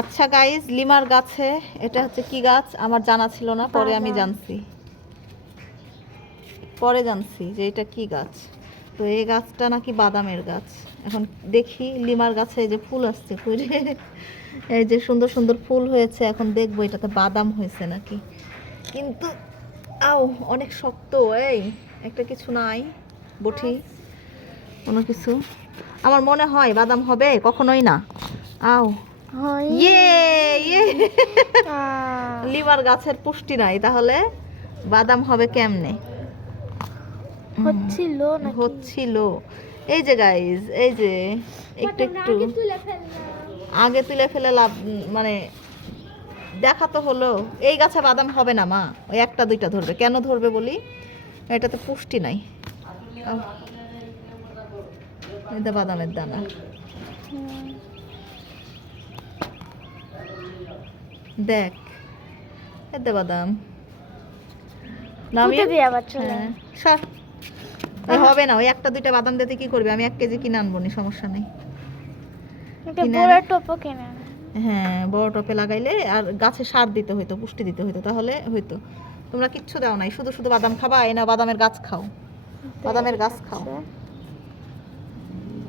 আচ্ছা গাইস, লিমার গাছে এটা হচ্ছে কি গাছ আমার জানা ছিল না, পরে আমি জানছি যে এটা কি গাছ। তো এই গাছটা নাকি বাদামের গাছ। এখন দেখি লিমার গাছে এই যে ফুল আসছে ফুলে, এই যে সুন্দর সুন্দর ফুল হয়েছে, এখন দেখবো এটাতে বাদাম হয়েছে নাকি। কিন্তু আও অনেক শক্ত, এই একটা কিছু নাই বটি কোনো কিছু। আমার মনে হয় বাদাম হবে, কখনোই না। আও ইয়ে ইয়ে লিমার গাছের পুষ্টি নাই, তাহলে বাদাম হবে কেমনে? হচ্ছিল। এই যে গাইজ, এই যে একটু একটু আগে তুলে ফেলে লাভ, মানে দেখা তো হলো। এই গাছে বাদাম হবে না মা, ওই একটা দুইটা ধরবে। কেন ধরবে বলি, এটাতে পুষ্টি নাই। এটা বাদামের দানা, দেখ এতে বাদাম হবে না। ওই একটা দুইটা বাদাম দিতে কি করবে? আমি 1 কেজি কিনে আনবো নি, সমস্যা নেই। হ্যাঁ, বড় টপে লাগাইলে আর গাছে সার দিতে হইতো, পুষ্টি দিতে হইতো, তাহলে হইতো। তোমরা কিচ্ছু দাও নাই, শুধু শুধু বাদাম খাবা। এই না বাদামের গাছ খাও, বাদামের গাছ খাও।